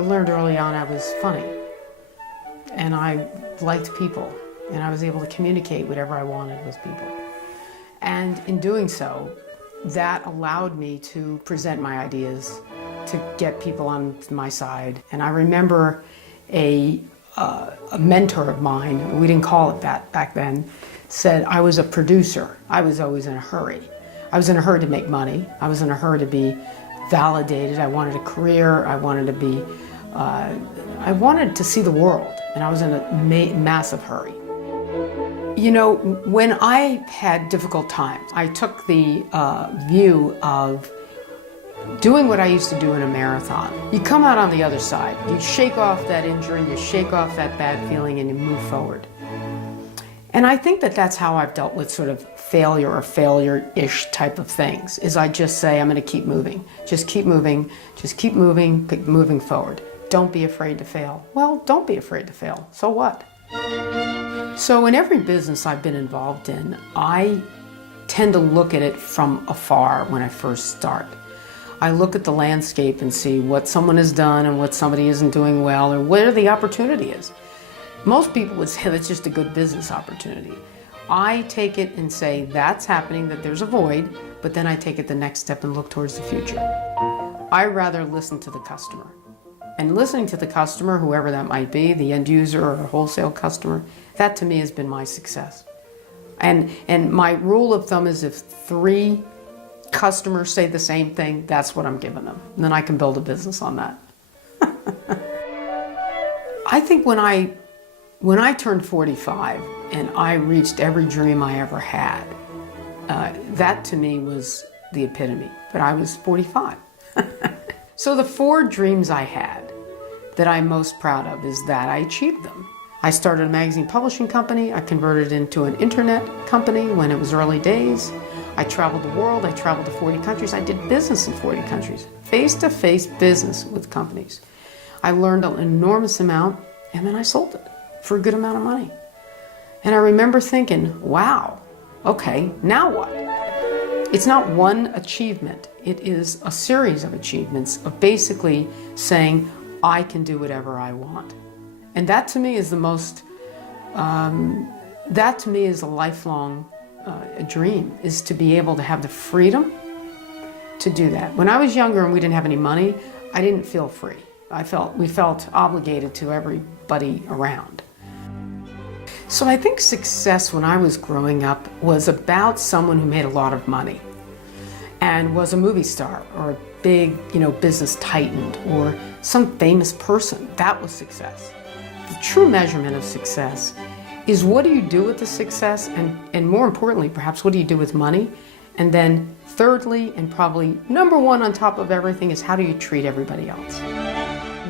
learned early on I was funny, and I liked people, and I was able to communicate whatever I wanted with people. And in doing so, that allowed me to present my ideas, to get people on my side. And I remember a mentor of mine, we didn't call it that back then, said I was a producer. I was always in a hurry. I was in a hurry to make money. I was in a hurry to be validated. I wanted a career. I wanted to be, I wanted to see the world, and I was in a massive hurry. You know, when I had difficult times, I took the view of doing what I used to do in a marathon. You come out on the other side. You shake off that injury, you shake off that bad feeling, and you move forward. And I think that that's how I've dealt with sort of failure or failure-ish type of things, is I just say, I'm going to keep moving. Just keep moving, keep moving forward. Don't be afraid to fail. Well, don't be afraid to fail. So what? So in every business I've been involved in, I tend to look at it from afar when I first start. I look at the landscape and see what someone has done and what somebody isn't doing well, or where the opportunity is. Most people would say that's just a good business opportunity. I take it and say that's happening, that there's a void, but then I take it the next step and look towards the future. I rather listen to the customer. And listening to the customer, whoever that might be, the end user or a wholesale customer, that to me has been my success. And my rule of thumb is if 3 customers say the same thing, that's what I'm giving them. And then I can build a business on that. I think when I turned 45 and I reached every dream I ever had, that to me was the epitome. But I was 45. So the 4 dreams I had that I'm most proud of is that I achieved them. I started a magazine publishing company. I converted it into an internet company when it was early days. I traveled the world. I traveled to 40 countries. I did business in 40 countries, face-to-face business with companies. I learned an enormous amount, and then I sold it for a good amount of money. And I remember thinking, wow, okay, now what? It's not one achievement. It is a series of achievements of basically saying, I can do whatever I want. And that to me is the most, that to me is a lifelong dream, is to be able to have the freedom to do that. When I was younger and we didn't have any money, I didn't feel free. We felt obligated to everybody around. So I think success when I was growing up was about someone who made a lot of money and was a movie star or a big, business titan or some famous person. That was success. The true measurement of success is what do you do with the success, and more importantly, perhaps, what do you do with money? And then thirdly, and probably number 1 on top of everything, is how do you treat everybody else?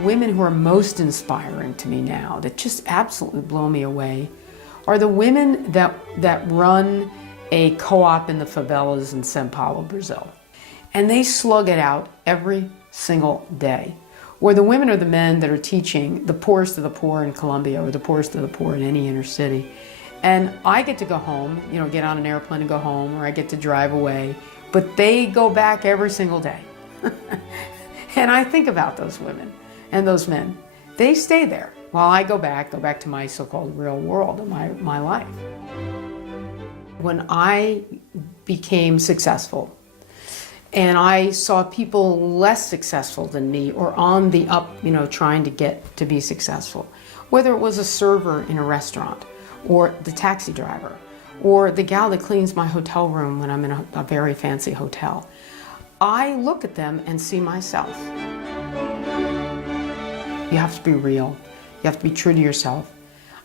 Women who are most inspiring to me now, that just absolutely blow me away, are the women that run a co-op in the favelas in São Paulo, Brazil. And they slug it out every single day. Or the women or the men that are teaching the poorest of the poor in Colombia or the poorest of the poor in any inner city. And I get to go home, get on an airplane and go home, or I get to drive away, but they go back every single day. And I think about those women and those men. They stay there while I go back to my so-called real world of my life. When I became successful, and I saw people less successful than me or on the up, trying to get to be successful, whether it was a server in a restaurant or the taxi driver or the gal that cleans my hotel room when I'm in a very fancy hotel, I look at them and see myself. You have to be real. You have to be true to yourself.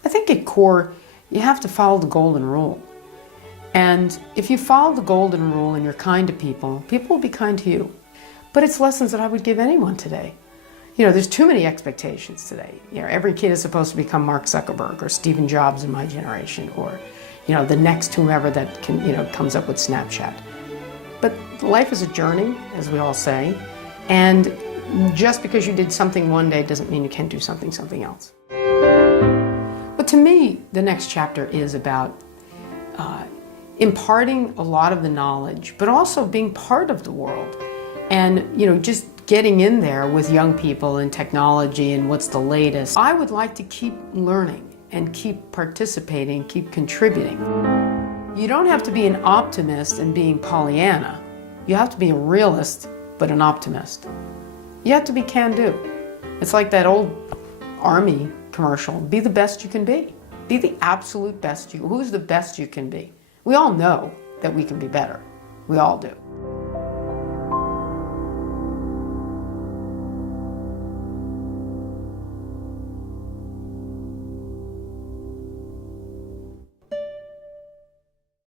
I think at core, you have to follow the golden rule. And if you follow the golden rule and you're kind to people, people will be kind to you. But it's lessons that I would give anyone today. There's too many expectations today. Every kid is supposed to become Mark Zuckerberg or Stephen Jobs in my generation, or the next whomever that comes up with Snapchat. But life is a journey, as we all say, and just because you did something one day doesn't mean you can't do something else. But to me, the next chapter is about imparting a lot of the knowledge, but also being part of the world and, just getting in there with young people and technology and what's the latest. I would like to keep learning and keep participating, keep contributing. You don't have to be an optimist and being Pollyanna. You have to be a realist, but an optimist. You have to be can-do. It's like that old Army commercial, be the best you can be. Be the absolute best who's the best you can be? We all know that we can be better. We all do.